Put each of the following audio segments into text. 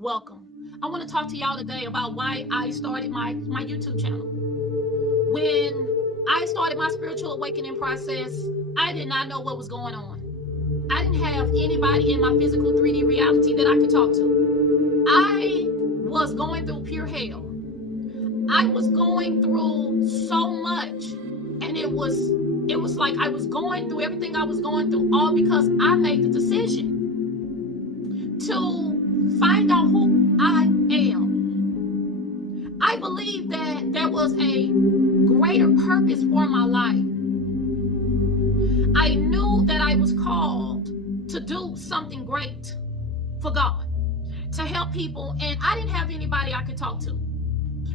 welcome. I want to talk to y'all today about why I started my YouTube channel. When I started my spiritual awakening process, I did not know what was going on. I didn't have anybody in my physical 3D reality that I could talk to. I was going through pure hell. I was going through so much, and it was like I was going through everything I was going through all because I made the decision to find out who I am. I believe that there was a greater purpose for my life. I knew that I was called to do something great for God, to help people, and I didn't have anybody I could talk to.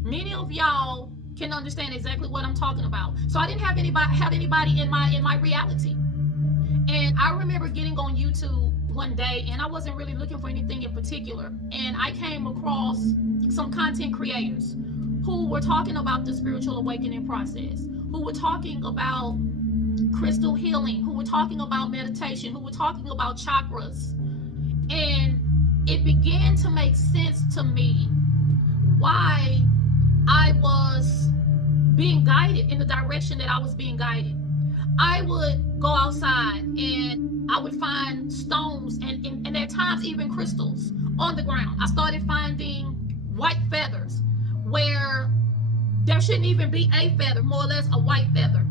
Many of y'all can understand exactly what I'm talking about. So I didn't have anybody in my reality. And I remember getting on YouTube one day, and I wasn't really looking for anything in particular, and I came across some content creators who were talking about the spiritual awakening process, who were talking about crystal healing, who were talking about meditation, who were talking about chakras. And it began to make sense to me why I was being guided in the direction that I was being guided. I would go outside and I would find stones and at times even crystals on the ground. I started finding white feathers where there shouldn't even be a feather, more or less a white feather.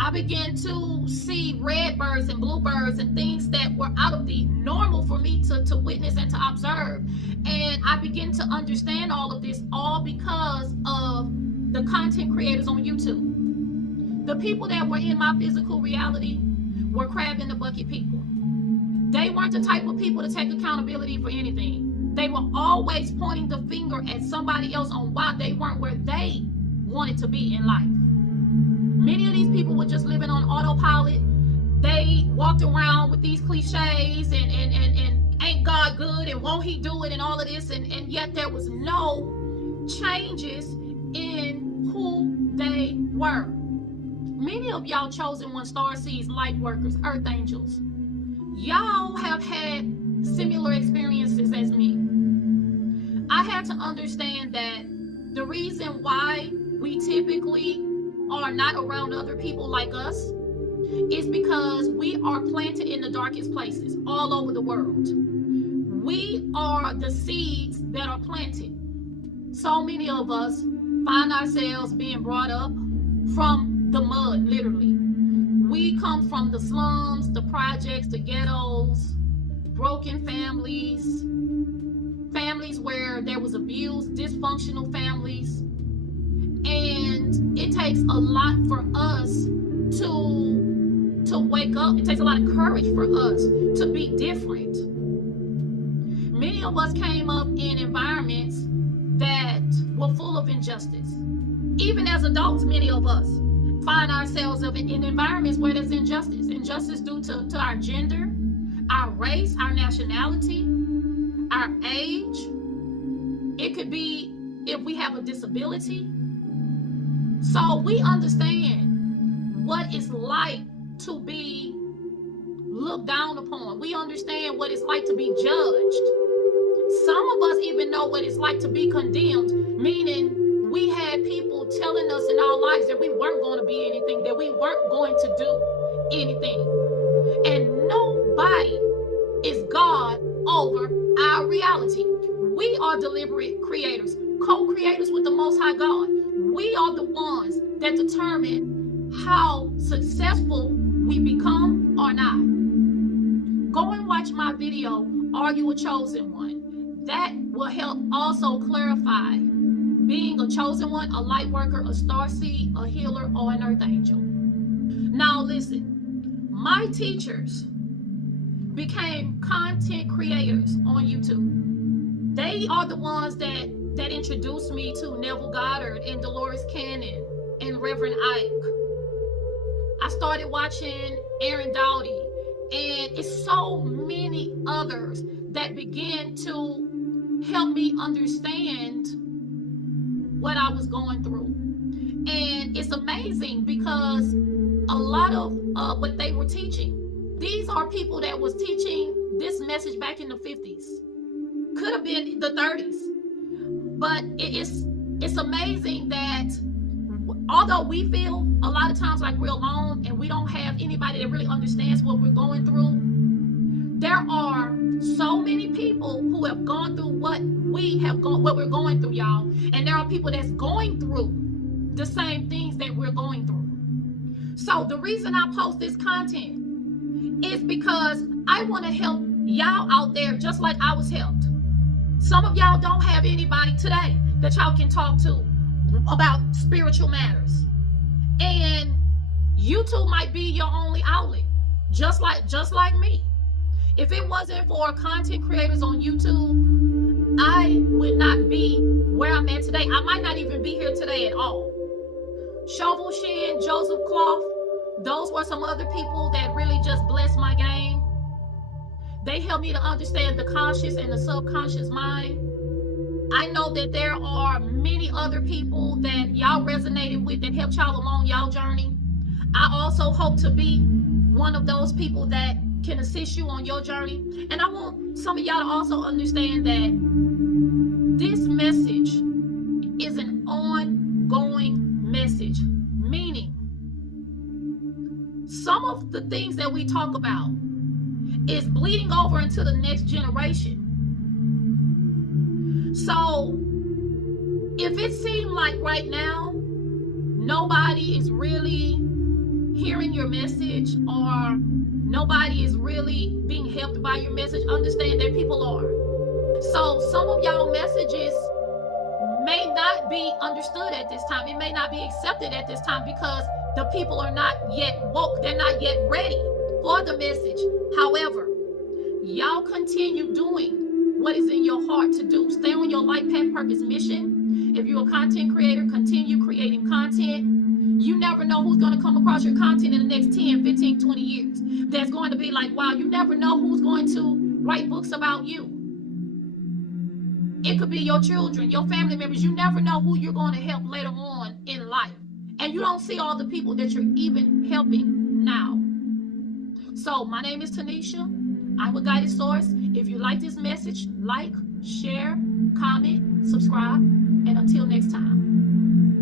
I began to see red birds and bluebirds and things that were out of the normal for me to witness and to observe. And I began to understand all of this all because of the content creators on YouTube. The people that were in my physical reality were crab in the bucket people. They weren't the type of people to take accountability for anything. They were always pointing the finger at somebody else on why they weren't where they wanted to be in life. Many of these people were just living on autopilot. They walked around with these cliches and ain't God good and won't he do it and all of this, and yet there was no changes in who they were. Many of y'all chosen one star seeds, light workers, earth angels. Y'all have had similar experiences as me. I had to understand that the reason why we typically are not around other people like us is because we are planted in the darkest places all over the world. We are the seeds that are planted. So many of us find ourselves being brought up from the mud, literally. We come from the slums, the projects, the ghettos, broken families, families where there was abuse, dysfunctional families. And it takes a lot for us to wake up. It takes a lot of courage for us to be different. Many of us came up in environments that were full of injustice. Even as adults, many of us find ourselves in environments where there's injustice. Injustice due to our gender, our race, our nationality, our age. It could be if we have a disability. So we understand what it's like to be looked down upon. We understand what it's like to be judged. Some of us even know what it's like to be condemned, meaning we had people telling us in our lives that we weren't going to be anything, that we weren't going to do anything. And nobody is God over our reality. We are deliberate creators, co-creators with the Most High God. We are the ones that determine how successful we become or not. Go and watch my video, Are You a Chosen One? That will help also clarify being a chosen one, a light worker, a star seed, a healer, or an earth angel. Now listen, my teachers became content creators on YouTube. They are the ones that introduced me to Neville Goddard and Dolores Cannon and Reverend Ike. I started watching Aaron Doughty, and it's so many others that began to help me understand what I was going through. And it's amazing because a lot of what they were teaching, these are people that was teaching this message back in the 50s. Could have been the 30s. But it's amazing that although we feel a lot of times like we're alone and we don't have anybody that really understands what we're going through, there are so many people who have gone through what we're going through, y'all. And there are people that's going through the same things that we're going through. So the reason I post this content is because I want to help y'all out there just like I was helped. Some of y'all don't have anybody today that y'all can talk to about spiritual matters. And YouTube might be your only outlet, just like me. If it wasn't for content creators on YouTube, I would not be where I'm at today. I might not even be here today at all. Shovel Shin, Joseph Clough, those were some other people that really just blessed my game. They helped me to understand the conscious and the subconscious mind. I know that there are many other people that y'all resonated with that helped y'all along y'all journey. I also hope to be one of those people that can assist you on your journey. And I want some of y'all to also understand that this message is an ongoing message, meaning some of the things that we talk about is bleeding over into the next generation. So if it seems like right now nobody is really hearing your message or nobody is really being helped by your message, understand that people are. So some of y'all messages may not be understood at this time. It may not be accepted at this time because the people are not yet woke. They're not yet ready for the message. However, y'all continue doing what is in your heart to do. Stay on your life path purpose mission. If you're a content creator, continue creating content. You never know who's going to come across your content in the next 10, 15, 20 years. That's going to be like, wow, you never know who's going to write books about you. It could be your children, your family members. You never know who you're going to help later on in life. And you don't see all the people that you're even helping now. So my name is Tanisha. I'm a guided source. If you like this message, like, share, comment, subscribe, and until next time.